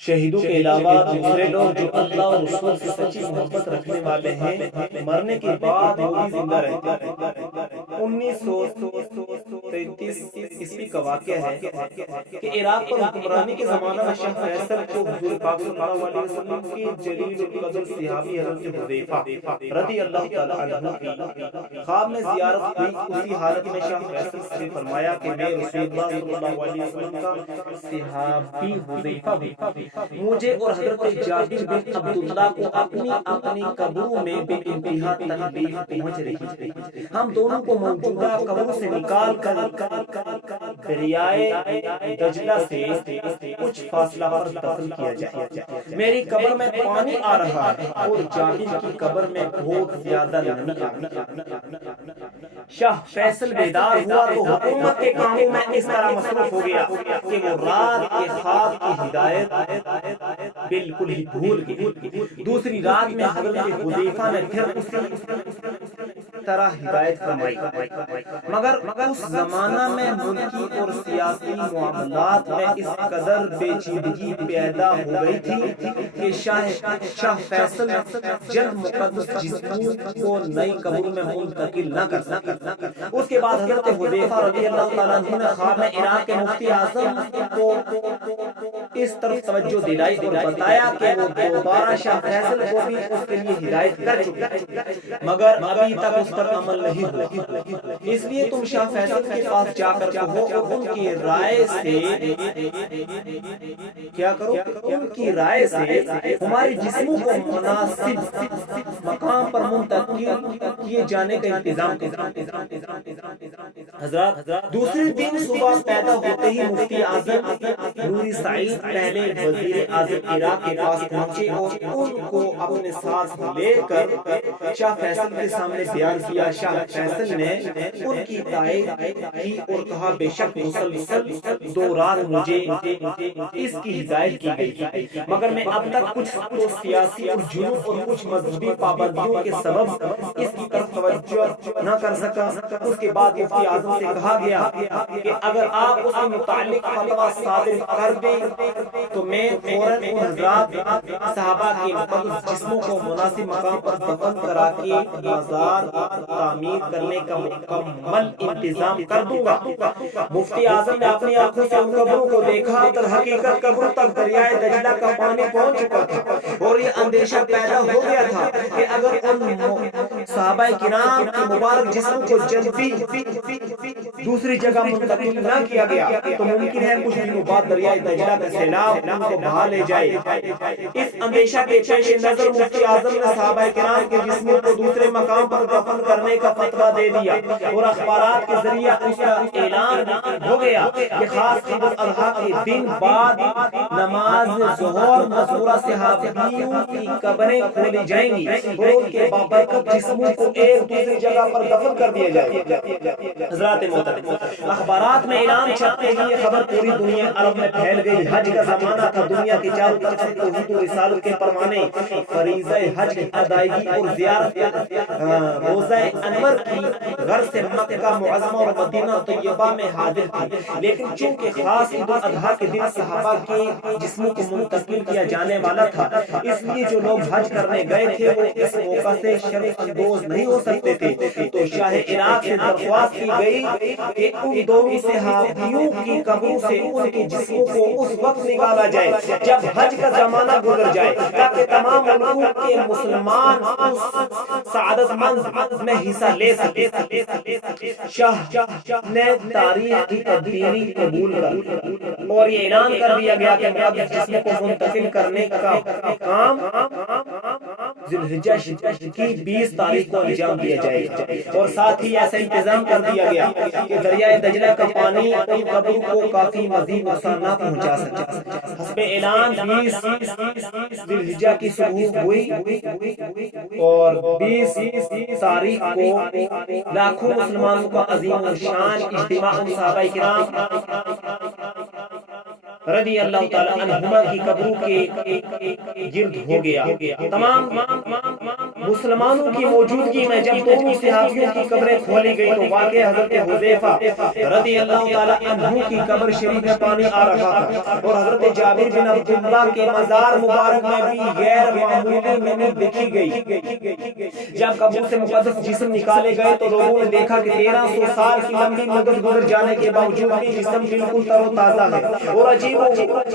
شہیدوں کے علاوہ دوسرے لوگ جو اللہ اور رسول سے سچی محبت رکھنے والے ہیں مرنے کے بعد وہ بھی زندہ رہتے ہیں۔ 1933 عیسوی کا واقعہ ہے کہ عراق پر حکمرانی کے زمانہ میں شاہ فیصل کو حضور پاک صلی اللہ علیہ وسلم کی جلیل القدر صحابی حضرت حذیفہ رضی اللہ تعالی عنہ کی خواب میں زیارت ہوئی۔ اسی حالت میں شاہ فیصل سے فرمایا کہ میں رسول اللہ صلی اللہ علیہ وسلم کا صحابی حذیفہ ہوں۔ مجھے اور حضرت جابر بن عبداللہ کو اپنی قبروں میں بے انتہا تکلیف پہنچ رہی ہے۔ ہم دونوں کو موجودہ قبروں سے نکال کر دریائے دجلہ سے کچھ فاصلہ پر دفن کیا جائے۔ میری قبر میں پانی آ رہا ہے اور جابر کی قبر میں بہت زیادہ نمی ہے۔ شاہ فیصل بیدار ہوا تو حکومت کے کاموں میں اس طرح مصروف ہو گیا کہ وہ رات کے خواب کی ہدایت بالکل ہی بھول گئی۔ دوسری رات میں حضرت حذیفہ نے پھر اسی طرح ہدایت فرمائی، مگر اس زمانہ میں ملکی اور سیاسی معاملات میں اس قدر پیچیدگی پیدا ہو گئی تھی کہ شاہ فیصل جلد مقدس جسموں کو نئی قبروں میں منتقل نہ کر سکے۔ اس کے بعد حضرت حذیفہ رضی اللہ تعالیٰ عنہ نے خواب میں عراق کے مفتی اعظم کو اس طرف توجہ دلائی اور بتایا کہ وہ دوبارہ شاہ فیصل کو بھی اس کے لیے ہدایت کر چکے، مگر ابھی تک اس پر عمل نہیں ہوا۔ اس لیے تم شاہ فیصل کے پاس جا کر کہو اور ان کی رائے سے کیا کرو، ان کی رائے سے ہمارے جسموں کو مناسب مقام پر منتقل کیے جانے کا انتظام کرو۔ حضرات دوسرے دن صبح پیدا ہوتے ہی مفتی اعظم نوری سعید پہلے وزیر اعظم عراق کے پاس پہنچے اور ان کو اپنے ساتھ لے کر شاہ فیصل کے سامنے بیان کیا۔ شاہ فیصل نے ان کی تائید کی اور کہا بے شک مسلسل 2 رات مجھے اس کی ہدایت کی گئی، مگر میں اب تک کچھ تو سیاسی الجھنوں اور کچھ مذہبی پابندیوں کے سبب اس کی طرف توجہ نہ کر سکا۔ اس کے بعد مفتی اعظم سے کہا گیا کہ اگر آپ اس کے متعلق فتویٰ صادر کر دیں تو میں فوراً ان حضرات صحابہ کے مقدس جسموں کو مناسب مقام پر دفن کرا کے مزار تعمیر کرنے کا مکمل انتظام کر دوں گا۔ مفتی اعظم نے اپنی آنکھوں سے ان قبروں کو دیکھا، در حقیقت قبروں تک دریائے دجلہ کا پانی پہنچ چکا تھا اور یہ اندیشہ پیدا ہو گیا تھا کہ اگر ان صحابہ کرام کے مبارک جسم کو جلدی دوسری جگہ منتقل نہ کیا گیا تو ممکن ہے کچھ دنوں بعد دریائے دجلہ کا سیلاب ان کو بہا لے جائے۔ اس اندیشہ کے پیش نظر مفتی اعظم نے صحابہ کرام کے جسموں کو دوسرے مقام پر دفن کرنے کا فتویٰ دے دیا اور اخبارات کے ذریعے اس کا اعلان ہو گیا کہ خاص عید الاضحیٰ کے دن بعد نماز ظہر مذکورہ صحابیوں کی قبریں کھولی جائیں گی اور ان کے بابرکت جسموں کو ایک دوسری جگہ پر دفن کر دیا جائے گا۔ حضرات محترم، اخبارات میں اعلان چھپتے ہی یہ خبر پوری دنیا عرب میں پھیل گئی۔ حج کا زمانہ تھا، دنیا کے چاروں طرف سے توحید و رسالت کے پروانے فریضہ حج کی ادائیگی اور زیارت روضہ انور کی غرض سے مکہ معظمہ اور مدینہ طیبہ میں حاضر تھی، لیکن چونکہ خاص عید الاضحیٰ کے دن صحابہ کے جسموں کو منتقل کیا جانے والا تھا، اس لیے جو لوگ حج کرنے گئے تھے وہ اس موقع سے شرف اندوز نہیں ہو سکتے تھے، تو شاہ عراق سے درخواست کی گئی کہ ان دونوں صحابیوں کی قبروں سے ان کے جسموں کو اس وقت نکالا جائے جب حج کا زمانہ گزر جائے تاکہ تمام ملکوں کے مسلمان اس سعادت مند میں حصہ لے سکے۔ شاہ نے تاریخ کی تبدیلی قبول کر اور یہ اعلان کر دیا گیا کہ مقدس جسم کو منتقل کرنے کا کام ذی الحجہ کی 20 تاریخ کو انجام دیا جائے گا، اور ساتھ ہی ایسا انتظام کر دیا گیا کہ دریائے دجلہ کا پانی ان قبروں کو کافی مزید نقصان نہ پہنچا سکے۔ حسب اعلان 20 ذی الحجہ کی صبح ہوئی اور 20 تاریخ کو لاکھوں مسلمانوں کا عظیم الشان اجتماع ان صحابہ کرام رضی اللہ تعالی عنہما کی قبروں کے گرد ہو گیا۔ تمام مسلمانوں کی موجودگی میں جب دونوں صحابیوں کی قبریں کھولی گئی تو واقع حضرت حذیفہ رضی اللہ تعالی عنہ کی قبر شریف میں پانی آ رہا تھا اور حضرت جابر بن عبداللہ کے مزار مبارک میں بھی غیر معمولی نمی دیکھی گئی۔ جب قبر سے مقدس جسم نکالے گئے تو لوگوں نے دیکھا کہ 1300 سال کی لمبی مدت گزر جانے کے باوجود بھی جسم بالکل تر و تازہ ہے اور عجیب و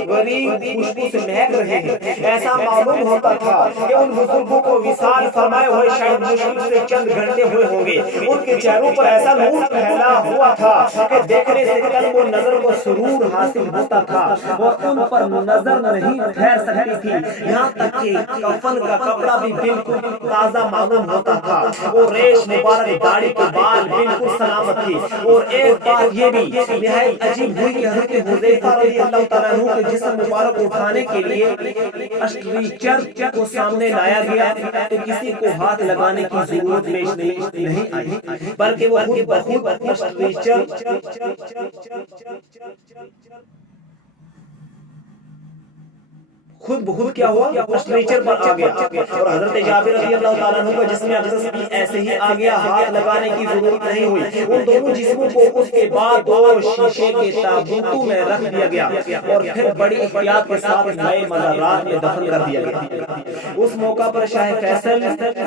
غریب خوشبو سے مہک رہے ہیں۔ ایسا معلوم ہوتا تھا کہ ان بزرگوں کو وصال فرمائے ہوئے شاید مشکل سے چند گھنٹے ہوئے ہوں گے۔ ان کے چہروں پر ایسا نور پھیلا ہوا تھا کہ دیکھنے سے قلب و نظر کو سرور حاصل ہوتا تھا اور ان پر نظر نہیں ٹھہر سکتی تھی، یہاں تک کہ کفن کا کپڑا بھی بالکل تازہ معلوم ہوتا تھا اور ریش مبارک داڑھی کے بال بالکل سلامت تھی۔ اور ایک بات یہ بھی نہایت عجیب ہوئی کہ حضرت حذیفہ رضی اللہ تعالیٰ عنہ کے جسم مبارک اٹھانے کے لیے اسٹریچر کو سامنے لایا گیا تو کسی کو ہاتھ لگانے کی ضرورت پیش نہیں آئی، بلکہ وہ خود بخود اسٹریچر خود بخود کیا ہوا اسٹریچر پر آ گیا اور حضرت جابر رضی اللہ تعالیٰ عنہ کا جسم اقدس بھی ایسے ہی آ گیا، ہاتھ لگانے کی ضرورت نہیں ہوئی۔ ان دونوں جسموں کو اس کے بعد 2 شیشے کے تابوتوں میں رکھ دیا گیا اور پھر بڑی احتیاط کے ساتھ نئے مزارات میں دفن کر دیا گیا۔ اس موقع پر شاہ فیصل،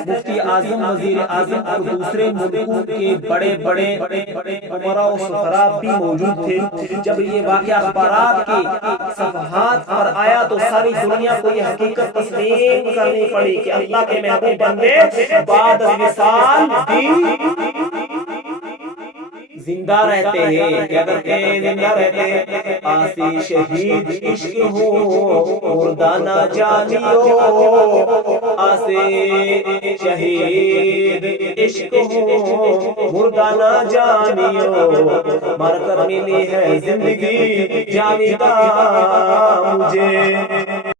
مفتی اعظم، وزیر اعظم اور دوسرے ملکوں کے بڑے بڑے امراء و سفراء بھی موجود تھے۔ جب یہ واقعہ اخبارات کے صفحات پر آیا تو ساری دنیا کو یہ حقیقت تسلیم کرنی پڑی کہ اللہ کے محبوب بندے بعد از وصال بھی زندہ رہتے ہیں۔ کیا کرتے ہیں؟ زندہ رہتے ہیں۔ آسی شہید عشق ہو مردہ نہ جانیو، آسی شہید عشق ہو مردہ نہ جانیو، مر کر ملی ہے زندگی جاویدہ مجھے۔